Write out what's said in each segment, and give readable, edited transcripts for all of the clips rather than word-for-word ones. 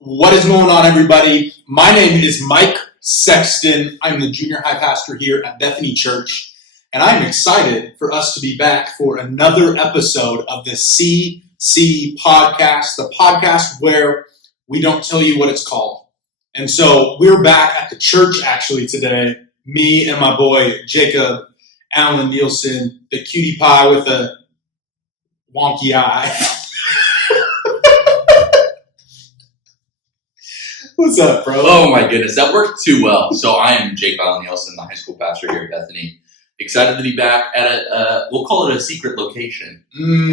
What is going on, everybody? My name is Mike Sexton. I'm the junior high pastor here at Bethany Church, and I'm excited for us to be back for another episode of the CCPODCAST, the podcast where we don't tell you what it's called. And so we're back at the church actually today, me and my boy Jacob Allen Nielsen, the cutie pie with a wonky eye. What's up, bro? Oh my goodness, that worked too well. So I am Jake Allen Nielsen, the high school pastor here at Bethany. Excited to be back at we'll call it a secret location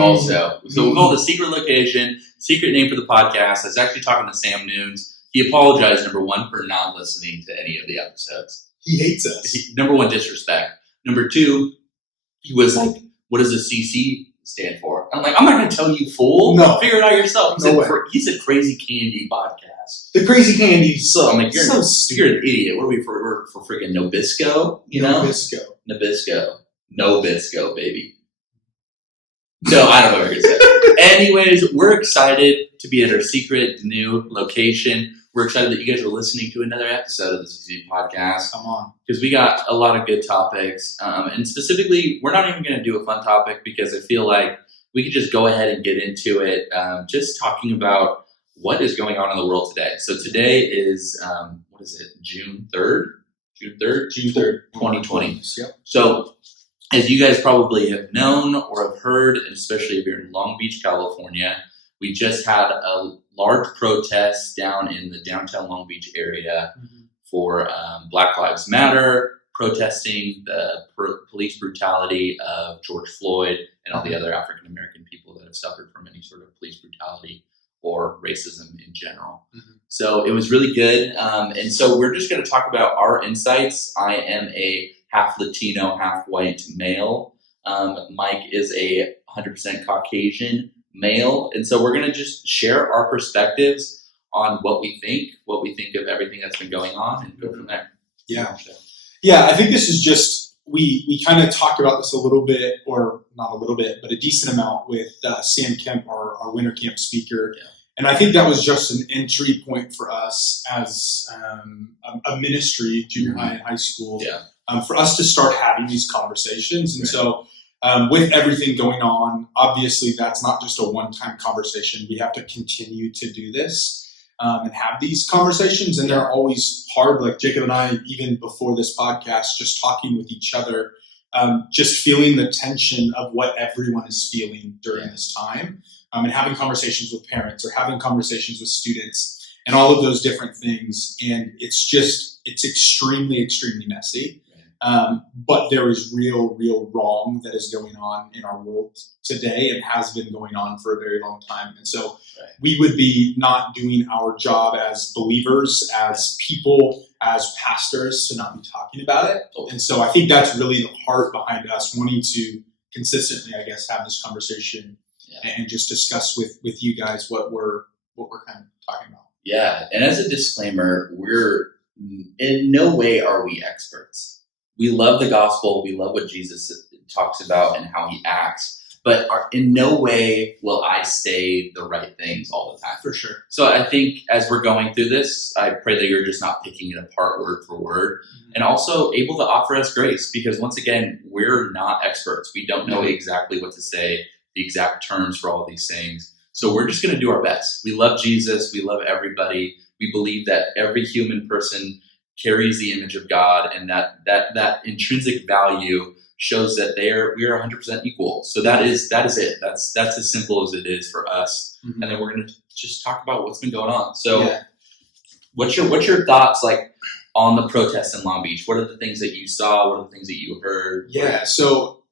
also. So we'll call it a secret location, secret name for the podcast. I was actually talking to Sam Nunes. He apologized, number one, for not listening to any of the episodes. He hates us. Number one, disrespect. Number two, he was like, what does a CC stand for? I'm like, I'm not going to tell you, fool. No. Figure it out yourself. He said Crazy Candy Podcast. The Crazy Candy. So I'm like, you're so you're an idiot. What are we for? We're for freaking Nabisco, you know? Nabisco, baby. No, I don't know what you're gonna say. Anyways, we're excited to be at our secret new location. We're excited that you guys are listening to another episode of the CC Podcast. Come on, because we got a lot of good topics, and specifically, we're not even going to do a fun topic because I feel like we could just go ahead and get into it. Just talking about what is going on in the world today. So today is, June 3rd, 2020. Yep. So as you guys probably have known or have heard, and especially if you're in Long Beach, California, we just had a large protest down in the downtown Long Beach area for Black Lives Matter, protesting the police brutality of George Floyd and all the other African American people that have suffered from any sort of police brutality or racism in general. So it was really good. And so we're just going to talk about our insights. I am a half Latino, half white male. Mike is a 100% Caucasian male. And so we're going to just share our perspectives on what we think of everything that's been going on, and go from there. Yeah. I think this is just, we kind of talked about this a little bit, or not a little bit, but a decent amount with Sam Kemp, our winter camp speaker. Yeah. And I think that was just an entry point for us as a ministry, junior high and high school, for us to start having these conversations. And so with everything going on, obviously that's not just a one-time conversation. We have to continue to do this and have these conversations. And they're always hard. Like Jacob and I, even before this podcast, just talking with each other, just feeling the tension of what everyone is feeling during this time. And having conversations with parents or having conversations with students and all of those different things. And it's extremely, extremely messy. But there is real wrong that is going on in our world today and has been going on for a very long time. And so we would be not doing our job as believers, as people, as pastors to not be talking about it. And so I think that's really the heart behind us wanting to consistently, I guess, have this conversation and just discuss with you guys what we're kind of talking about. Yeah, and as a disclaimer, we're in no way are we experts. We love the gospel. We love what Jesus talks about and how he acts, but in no way will I say the right things all the time. For sure. So I think as we're going through this, I pray that you're just not picking it apart word for word, and also able to offer us grace, because once again, we're not experts. We don't know exactly what to say, the exact terms for all these things. So we're just going to do our best. We love Jesus. We love everybody. We believe that every human person carries the image of God, and that intrinsic value shows that we are 100% equal. So that is it. That's as simple as it is for us. And then we're going to just talk about what's been going on. So what's your thoughts like on the protests in Long Beach? What are the things that you saw? What are the things that you heard? Yeah. So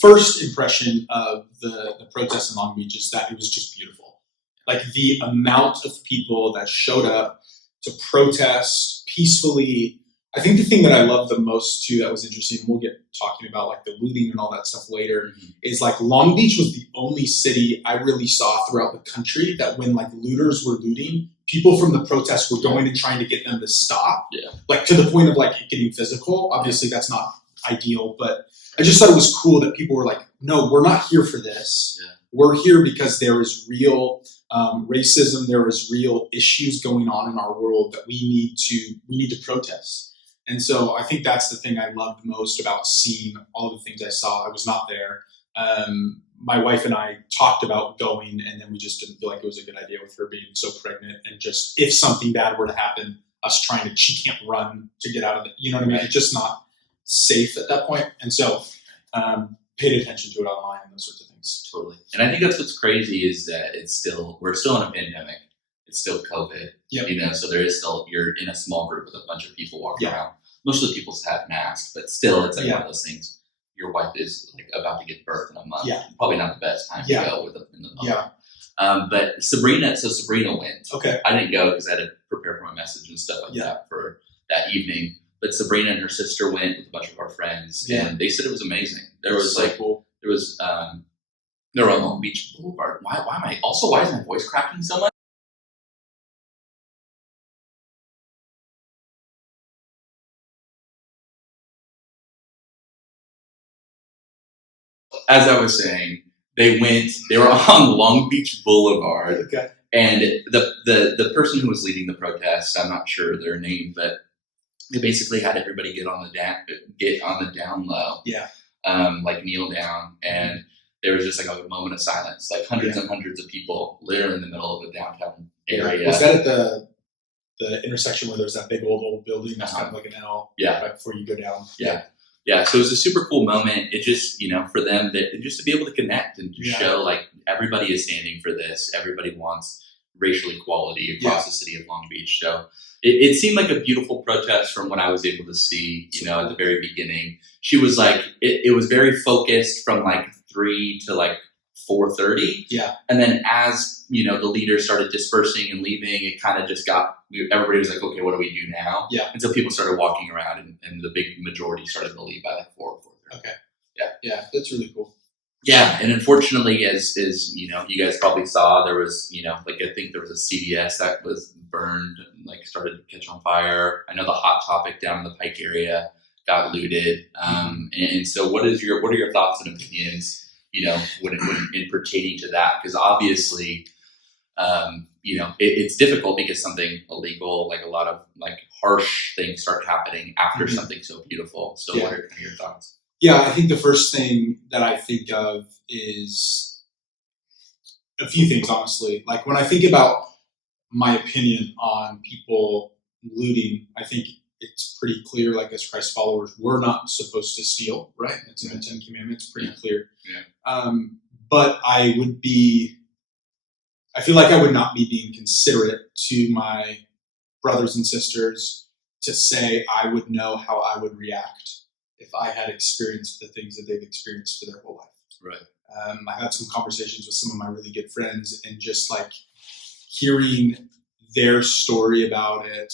first impression of the protest in Long Beach is that it was just beautiful. Like the amount of people that showed up to protest peacefully. I think the thing that I love the most too, that was interesting, and we'll get talking about like the looting and all that stuff later, is like Long Beach was the only city I really saw throughout the country that when like looters were looting, people from the protests were going and trying to get them to stop. Like to the point of like getting physical. Obviously that's not ideal, but I just thought it was cool that people were like, no, we're not here for this. We're here because there is real racism. There was real issues going on in our world that we need to protest. And so I think that's the thing I loved most about seeing all the things I saw. I was not there. My wife and I talked about going, and then we just didn't feel like it was a good idea with her being so pregnant, and just if something bad were to happen, she can't run to get out of it. You know what I mean? It's just not safe at that point. And so paid attention to it online and those sorts of things. Totally. And I think that's what's crazy is that we're still in a pandemic. It's still COVID. Yep. So there is still, you're in a small group with a bunch of people walking around. Most of the people have masks, but still it's like one of those things. Your wife is like about to give birth in a month. Yeah. Probably not the best time to go in the public. Yeah. But Sabrina went. Okay. I didn't go because I had to prepare for my message and stuff like that for that evening. But Sabrina and her sister went with a bunch of our friends, and they said it was amazing. There was cool. They were on Long Beach Boulevard. Why is my voice cracking so much? As I was saying, they were on Long Beach Boulevard. Okay. And the person who was leading the protest, I'm not sure their name, but they basically had everybody get on the down low. Yeah. Like kneel down, and there was just like a moment of silence, like hundreds and hundreds of people literally in the middle of the downtown area. Was that at the intersection where there's that big old building that's kind of like an L right before you go down? Yeah, so it was a super cool moment. It just, for them, just to be able to connect and to show like everybody is standing for this. Everybody wants racial equality across the city of Long Beach. So it seemed like a beautiful protest from what I was able to see, at the very beginning. She was like, it was very focused from like 3 to like 4:30. Yeah. And then as, the leaders started dispersing and leaving, it kind of just everybody was like, okay, what do we do now? Yeah. And so people started walking around, and the big majority started to leave by like 4:30. Okay. Yeah. Yeah. That's really cool. Yeah. And unfortunately, as you guys probably saw, there was, I think there was a CVS that was burned, like started to catch on fire. I know the Hot Topic down in the Pike area got looted. And so what are your thoughts and opinions, when in pertaining to that? Because obviously, it's difficult because something illegal, like a lot of like harsh things start happening after something so beautiful. So what are your thoughts? Yeah, I think the first thing that I think of is a few things, honestly. Like when I think about my opinion on people looting, I think it's pretty clear, like as Christ followers, we're not supposed to steal, right? It's in the 10 Commandments, pretty clear. Yeah. But I feel like I would not be being considerate to my brothers and sisters to say I would know how I would react if I had experienced the things that they've experienced for their whole life. Right. I had some conversations with some of my really good friends, and just like hearing their story about it,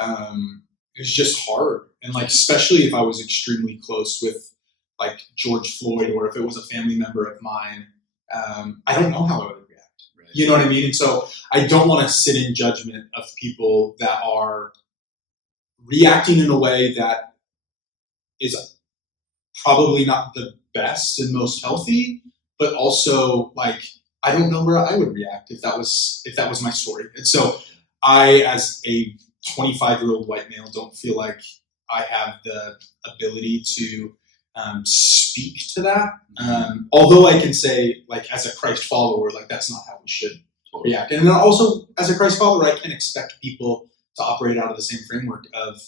it was just hard. And like, especially if I was extremely close with like George Floyd, or if it was a family member of mine, I don't know how I would react. Right. You know what I mean? And so I don't want to sit in judgment of people that are reacting in a way that is probably not the best and most healthy, but also like, I don't know where I would react if that was my story. And so I, as a 25-year-old white male, don't feel like I have the ability to speak to that. Although I can say, like, as a Christ follower, like that's not how we should react. And then also, as a Christ follower, I can expect people to operate out of the same framework of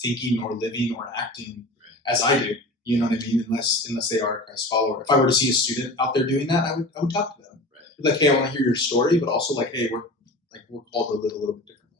thinking or living or acting as I do. You know what I mean? Unless they are a Christ follower. If I were to see a student out there doing that, I would talk to them. Right. Like, hey, I want to hear your story, but also like, hey, we're called to live a little bit differently.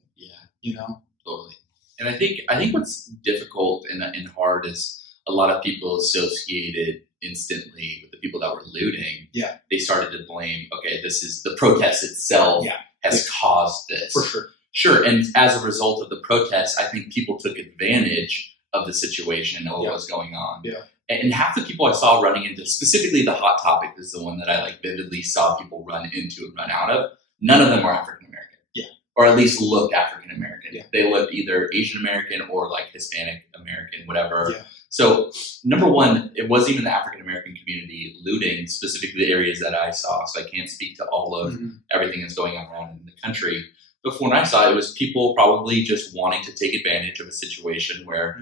Yeah. Totally. And I think what's difficult and hard is a lot of people associated instantly with the people that were looting. Yeah. They started to blame, okay, this is the protest itself has caused this. For sure. Sure. And as a result of the protest, I think people took advantage of the situation and what was going on. Yeah. And half the people I saw running into, specifically the Hot Topic is the one that I like vividly saw people run into and run out of. None of them are African American. Yeah. Or at least looked African American. Yeah. They looked either Asian American or like Hispanic American, whatever. Yeah. So number one, it wasn't even the African American community looting, specifically the areas that I saw. So I can't speak to all of everything that's going on around in the country. But from what I saw, it was people probably just wanting to take advantage of a situation where,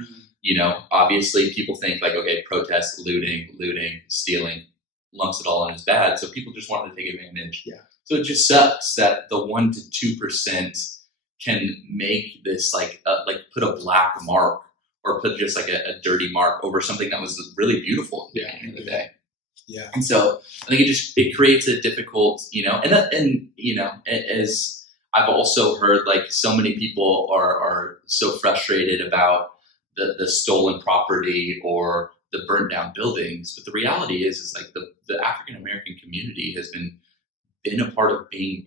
obviously people think like, okay, protest, looting, stealing, lumps it all in as bad. So people just wanted to take advantage. Yeah. So it just sucks that the 1% to 2% can make this put a black mark or put just like a dirty mark over something that was really beautiful at the beginning of the day. Yeah. And so I think it creates a difficult, as I've also heard, like so many people are so frustrated about the stolen property or the burnt down buildings. But the reality is like the African American community has been a part of being,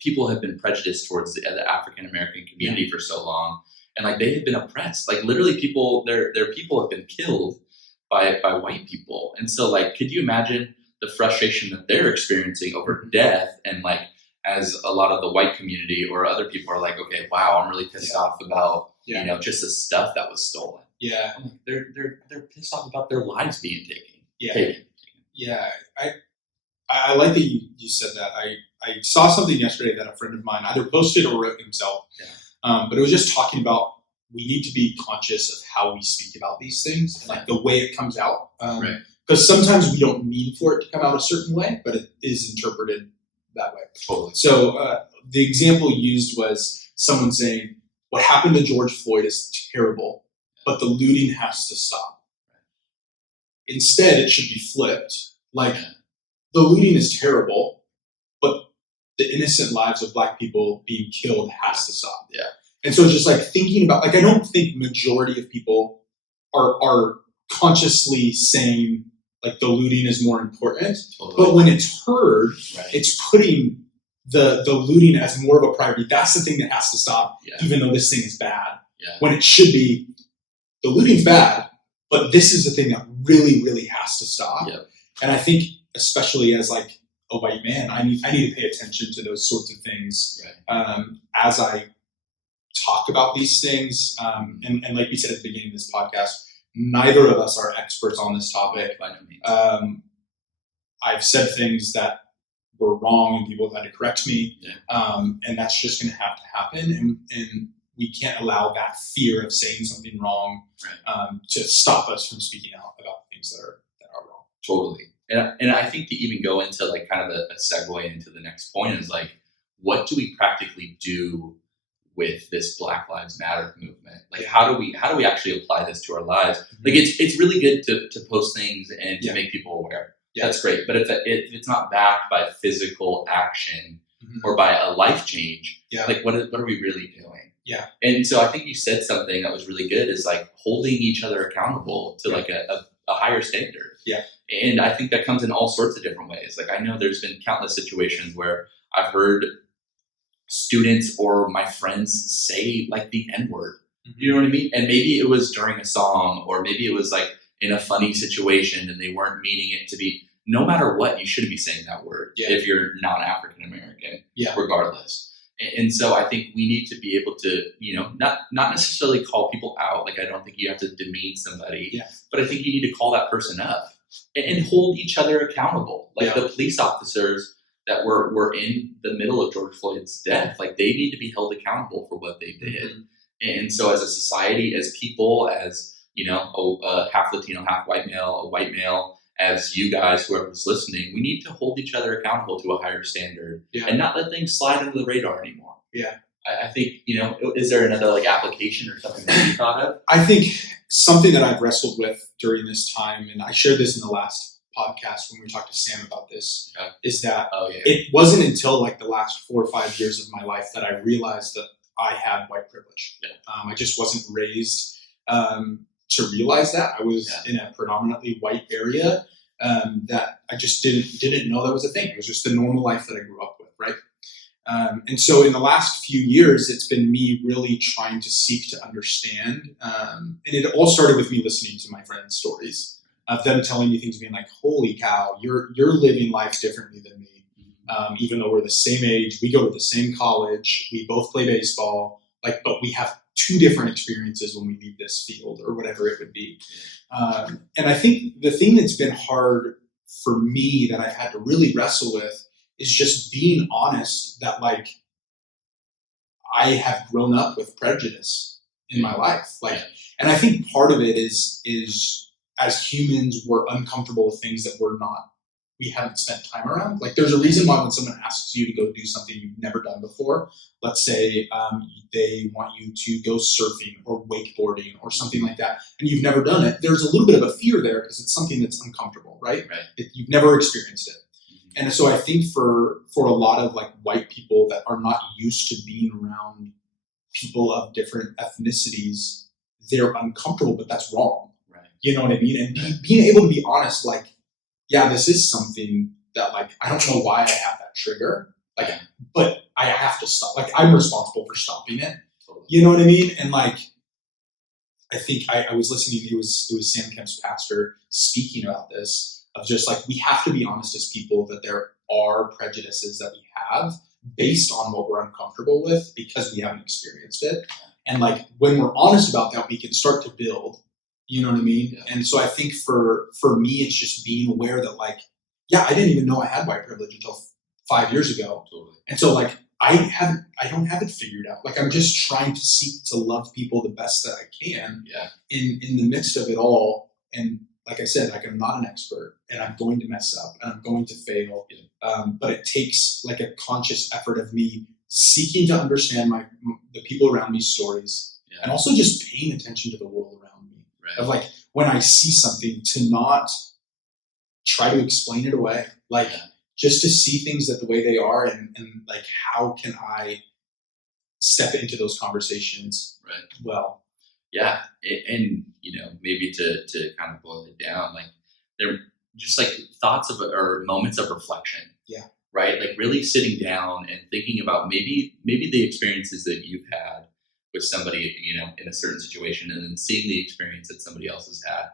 people have been prejudiced towards the African American community for so long. And like they have been oppressed, like literally their people have been killed by white people. And so like, could you imagine the frustration that they're experiencing over death? And like, as a lot of the white community or other people are like, okay, wow, I'm really pissed off about, just the stuff that was stolen. Yeah. They're pissed off about their lives being taken. Yeah. I like that you said that. I saw something yesterday that a friend of mine either posted or wrote himself. But it was just talking about we need to be conscious of how we speak about these things and like the way it comes out. Because sometimes we don't mean for it to come out a certain way, but it is interpreted that way. Totally. So the example used was someone saying, what happened to George Floyd is terrible, but the looting has to stop. Instead, it should be flipped. Like, the looting is terrible, but the innocent lives of Black people being killed has to stop. Yeah. And so just like thinking about, like, I don't think majority of people are consciously saying like the looting is more important, but when it's heard, it's putting the looting as more of a priority. That's the thing that has to stop, even though this thing is bad. When it should be, the looting's bad, but this is the thing that really, really has to stop. And I think, especially as like a white man, I need to pay attention to those sorts of things as I talk about these things. And like we said at the beginning of this podcast, neither of us are experts on this topic. I've said things that were wrong and people have had to correct me. And that's just going to have to happen. And we can't allow that fear of saying something wrong to stop us from speaking out about things that are wrong. Totally. And I think to even go into like kind of a segue into the next point is like, what do we practically do with this Black Lives Matter movement? Like, how do we actually apply this to our lives? Like, it's really good to post things and to make people aware. That's great. But if it's not backed by physical action or by a life change, like what are we really doing? And so I think you said something that was really good is like holding each other accountable to like a higher standard. And I think that comes in all sorts of different ways. Like I know there's been countless situations where I've heard students or my friends say like the N-word. You know what I mean? And maybe it was during a song or maybe it was like in a funny situation and they weren't meaning it to be. No matter what, you shouldn't be saying that word if you're non-African American, regardless. And so I think we need to be able to, not necessarily call people out. Like I don't think you have to demean somebody, but I think you need to call that person up and hold each other accountable. Like the police officers that were in the middle of George Floyd's death, like they need to be held accountable for what they did. And so as a society, as people, as, a half Latino, half white male, a white male, as you guys, whoever's listening, we need to hold each other accountable to a higher standard and not let things slide under the radar anymore. I think, is there another like application or something that you thought of? I think something that I've wrestled with during this time, and I shared this in the last podcast when we talked to Sam about this, is that it wasn't until like the last 4 or 5 years of my life that I realized that I had white privilege. I just wasn't raised to realize that. I was in a predominantly white area that I just didn't know that was a thing. It was just the normal life that I grew up with, right? And so in the last few years, it's been me really trying to seek to understand. And it all started with me listening to my friends' stories of them telling me things, being like, holy cow, you're living life differently than me. Even though we're the same age, we go to the same college, we both play baseball, but we have two different experiences when we leave this field or whatever it would be. And I think the thing that's been hard for me that I've had to really wrestle with is just being honest that like I have grown up with prejudice in my life. Like, and I think part of it is as humans, we're uncomfortable with things that we haven't spent time around. Like there's a reason why when someone asks you to go do something you've never done before, let's say they want you to go surfing or wakeboarding or something like that, and you've never done it, there's a little bit of a fear there because it's something that's uncomfortable, right? You've never experienced it. And so I think for a lot of like white people that are not used to being around people of different ethnicities, they're uncomfortable, but that's wrong. Right. You know what I mean? And being able to be honest, like, yeah, this is something that like, I don't know why I have that trigger, like, but I have to stop. Like I'm responsible for stopping it. Totally. You know what I mean? And like, I think I was listening, it was Sam Kemp's pastor speaking about this, of just like, we have to be honest as people that there are prejudices that we have based on what we're uncomfortable with because we haven't experienced it. And like, when we're honest about that, we can start to build, you know what I mean? Yeah. And so I think for me, it's just being aware that like, yeah, I didn't even know I had white privilege until 5 years ago. Totally. And so like, I don't have it figured out. Like I'm just trying to seek to love people the best that I can in the midst of it all. And like I said, like I'm not an expert and I'm going to mess up and I'm going to fail. But it takes like a conscious effort of me seeking to understand the people around me's stories and also just paying attention to the world around me. Right. Of like when I see something to not try to explain it away, like just to see things that the way they are and like how can I step into those conversations well. Yeah, and you know, maybe to kind of boil it down, like they're just like thoughts of or moments of reflection. Yeah. Right. Like really sitting down and thinking about maybe the experiences that you've had with somebody, you know, in a certain situation, and then seeing the experience that somebody else has had,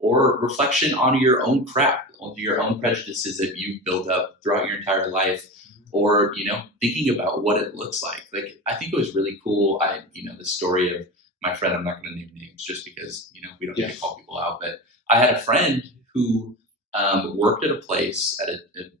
or reflection on your own crap, on your own prejudices that you've built up throughout your entire life. Or, you know, thinking about what it looks like. Like, I think it was really cool. The story of my friend, I'm not going to name names just because, you know, we don't need to call people out. But I had a friend who worked at a place at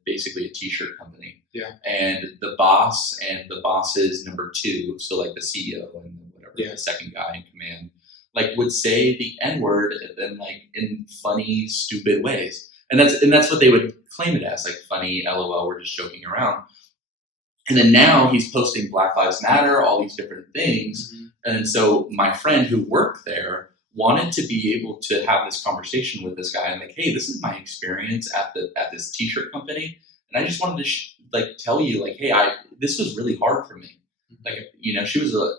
basically a t-shirt company. Yeah. And the boss and the boss's number two, so like the CEO and whatever, the second guy in command, like would say the N-word and like in funny, stupid ways. And that's what they would claim it as, like funny, LOL, we're just joking around. And then now he's posting Black Lives Matter, all these different things. Mm-hmm. And so my friend who worked there wanted to be able to have this conversation with this guy and like, hey, this is my experience at this t-shirt company. And I just wanted to tell you like, hey, this was really hard for me. Like, you know, she was a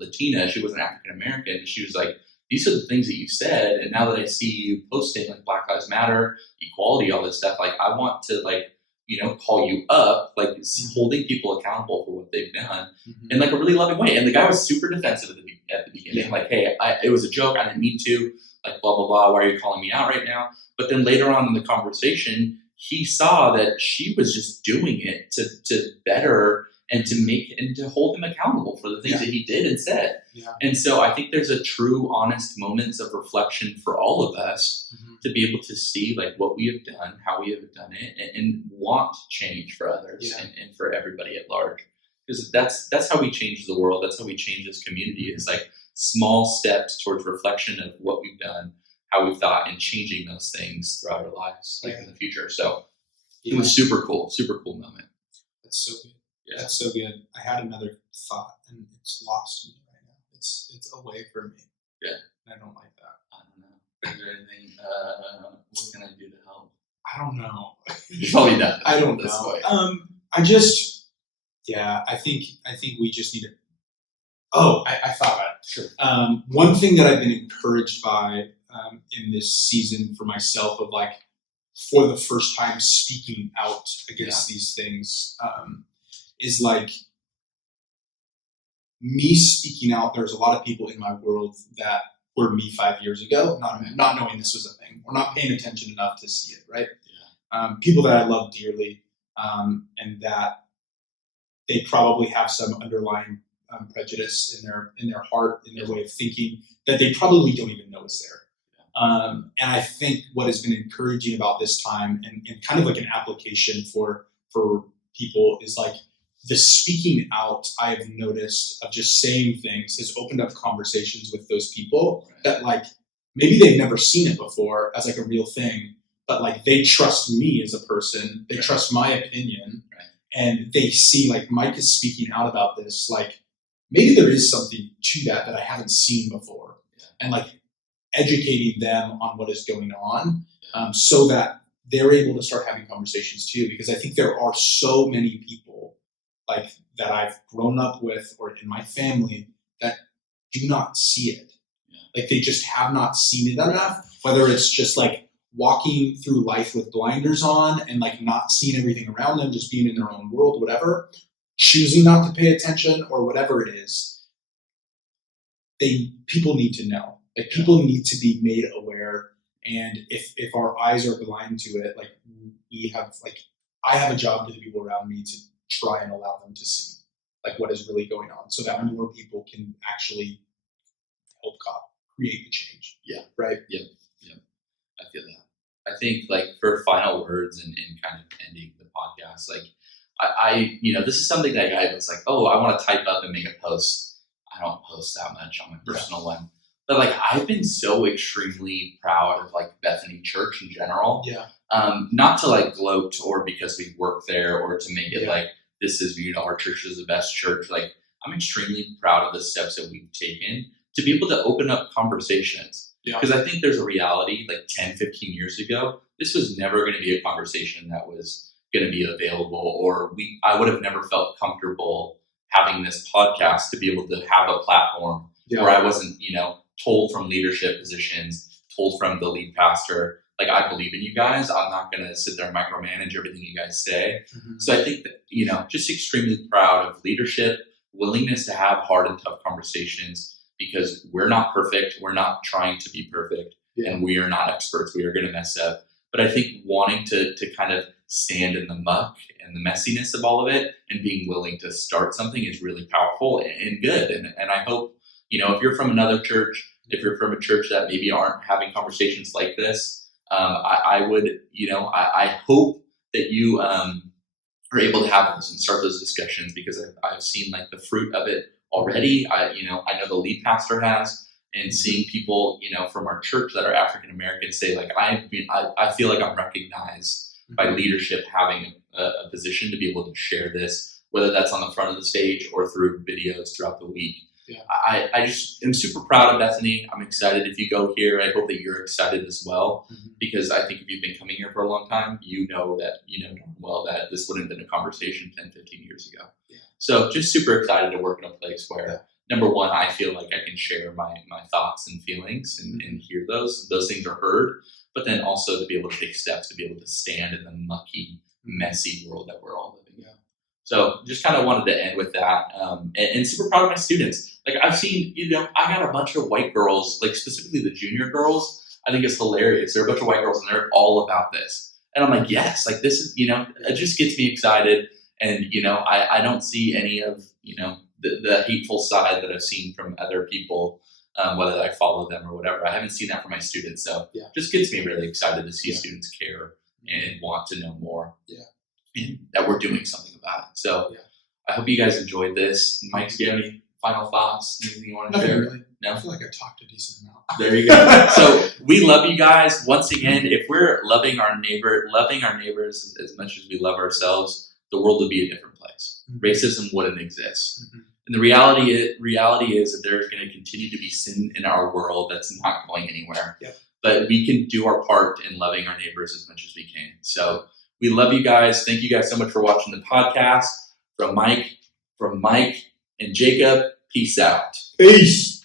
Latina. She wasn't African-American. She was like, these are the things that you said. And now that I see you posting like Black Lives Matter, equality, all this stuff, like I want to like, you know, call you up, like holding people accountable for what they've done in like a really loving way. And the guy was super defensive at the beginning. Like, hey, it was a joke. I didn't mean to, like, blah, blah, blah. Why are you calling me out right now? But then later on in the conversation, he saw that she was just doing it to better and to hold him accountable for the things that he did and said. Yeah. And so I think there's a true, honest moments of reflection for all of us to be able to see like what we have done, how we have done it, and want change for others and for everybody at large. Because that's how we change the world. That's how we change this community. Is like small steps towards reflection of what we've done, how we've thought, and changing those things throughout our lives, like in the future. So it was super cool moment. That's so good. Yeah. That's so good. I had another thought and it's lost me right now. It's away from me. Yeah. And I don't like that. I don't know. Is there anything, what can I do to help? I don't know. You're probably not. I don't know. I think we just need to, I thought about it. Sure. One thing that I've been encouraged by in this season for myself of like, for the first time speaking out against these things, is like me speaking out. There's a lot of people in my world that were me 5 years ago, not knowing this was a thing or not paying attention enough to see it, right? Yeah. People that I love dearly, and that they probably have some underlying prejudice in their heart, in their way of thinking, that they probably don't even know is there. And I think what has been encouraging about this time, and kind of like an application for people, is like the speaking out I've noticed of just saying things has opened up conversations with those people that like maybe they've never seen it before as like a real thing, but like they trust me as a person, they trust my opinion, and they see like Mike is speaking out about this, like maybe there is something to that I haven't seen before, and like educating them on what is going on, so that they're able to start having conversations too, because I think there are so many people like that I've grown up with or in my family that do not see it. Like they just have not seen it enough, whether it's just like walking through life with blinders on and like not seeing everything around them, just being in their own world, whatever, choosing not to pay attention or whatever it is. People need to know. Like people need to be made aware. And if our eyes are blind to it, like I have a job to the people around me to try and allow them to see like what is really going on, so that more people can actually help create the change. Yeah. Right. Yep. I feel that. I think like for final words and kind of ending the podcast, like I this is something that I was like, oh, I want to type up and make a post. I don't post that much on my personal one. But like I've been so extremely proud of like Bethany Church in general. Yeah. Not to like gloat or because we work there or to make it like this is our church is the best church. Like I'm extremely proud of the steps that we've taken to be able to open up conversations. Yeah. Because I think there's a reality like 10, 15 years ago, this was never going to be a conversation that was going to be available, or I would have never felt comfortable having this podcast to be able to have a platform where I wasn't, told from leadership positions, told from the lead pastor, like I believe in you guys. I'm not going to sit there and micromanage everything you guys say. Mm-hmm. So I think that, just extremely proud of leadership, willingness to have hard and tough conversations, because we're not perfect. We're not trying to be perfect, and we are not experts. We are going to mess up. But I think wanting to kind of stand in the muck and the messiness of all of it and being willing to start something is really powerful and good. And I hope, if you're from another church, if you're from a church that maybe aren't having conversations like this, I would, I hope that you are able to have those and start those discussions, because I've seen like the fruit of it already. I know the lead pastor has, and seeing people, from our church that are African American say like, I feel like I'm recognized by leadership having a position to be able to share this, whether that's on the front of the stage or through videos throughout the week. Yeah. I just am super proud of Bethany. I'm excited if you go here. I hope that you're excited as well, because I think if you've been coming here for a long time, you know darn well that this wouldn't have been a conversation 10, 15 years ago. Yeah. So just super excited to work in a place where, number one, I feel like I can share my thoughts and feelings and hear those things are heard, but then also to be able to take steps to be able to stand in the mucky, messy world that we're all living in. So just kind of wanted to end with that, and super proud of my students. Like I've seen, I got a bunch of white girls, like specifically the junior girls. I think it's hilarious. There are a bunch of white girls and they're all about this. And I'm like, yes, like this is, it just gets me excited. And, I don't see any of, the hateful side that I've seen from other people, whether I follow them or whatever. I haven't seen that from my students. So just gets me really excited to see students care and want to know more. And that we're doing something about it. So I hope you guys enjoyed this. Mike, do you have any final thoughts? Anything you want to share? Really. No? I feel like I talked a decent amount. There you go. So we love you guys. Once again, if we're loving our neighbors as much as we love ourselves, the world would be a different place. Racism wouldn't exist. And the reality is that there's going to continue to be sin in our world that's not going anywhere. But we can do our part in loving our neighbors as much as we can. So we love you guys. Thank you guys so much for watching the podcast. From Mike and Jacob, peace out. Peace.